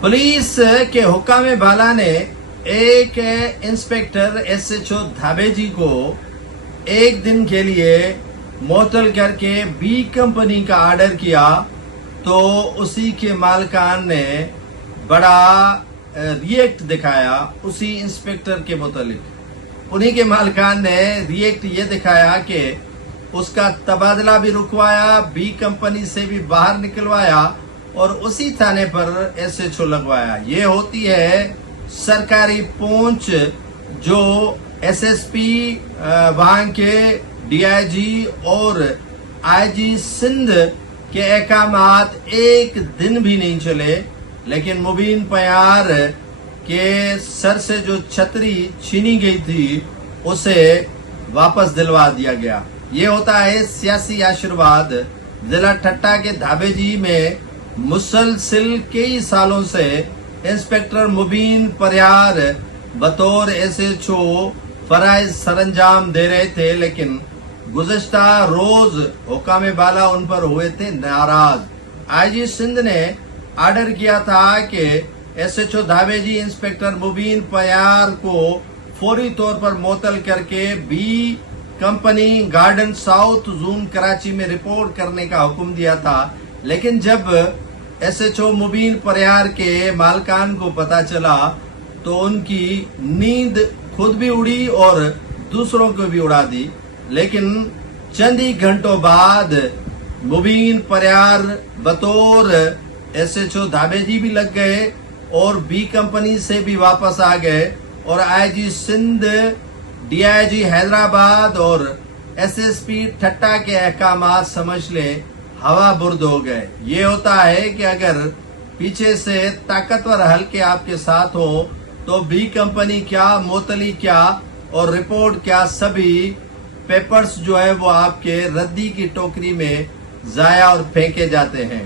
Police के हुक्म बाला ने एक इंस्पेक्टर SHO धाबेजी को एक दिन के लिए मुअत्तल करके बी कंपनी का ऑर्डर किया, तो उसी के मालिकान ने बड़ा रिएक्ट दिखाया उसी इंस्पेक्टर के मुतालिक। उन्हीं के मालिकान ने रिएक्ट ये दिखाया कि उसका तबादला भी रुकवाया, बी कंपनी से भी बाहर निकलवाया और उसी थाने पर SHO लगवाया। ये होती है सरकारी पहुंच जो SSP वहां के DIG और IG सिंध के अहकामात एक दिन भी नहीं चले, लेकिन मुबीन पयार के सर से जो छतरी छीनी गई थी उसे वापस दिलवा दिया गया। ये होता है सियासी आशीर्वाद। जिला ठट्टा के धाबेजी में मुसलसिल कई सालों से इंस्पेक्टर मुबीन परियार बतौर SHO फराइज सरंजाम दे रहे थे, लेकिन गुज़श्ता रोज हुक्म बाला उन पर हुए थे नाराज। IG सिंध ने ऑर्डर किया था कि SHO धाबेजी इंस्पेक्टर मुबीन परियार को फौरी तौर पर मुअत्तल करके B company garden south zone Karachi में रिपोर्ट करने का हुक्म दिया था। लेकिन जब SHO मुबीन परियार के मालकान को पता चला तो उनकी नींद खुद भी उड़ी और दूसरों को भी उड़ा दी। लेकिन चंद ही घंटों बाद मुबीन परियार बतौर SHO धाबेजी भी लग गए और बी कंपनी से भी वापस आ गए और IG सिंध, DIG हैदराबाद और SSP ठट्टा के अहकामात समझ ले हवा बुर्द हो गए। ये होता है कि अगर पीछे से ताकतवर हल्के आपके साथ हो तो बी कंपनी क्या, मुअत्तली क्या और रिपोर्ट क्या, सभी पेपर्स जो है वो आपके रद्दी की टोकरी में जाया और फेंके जाते हैं।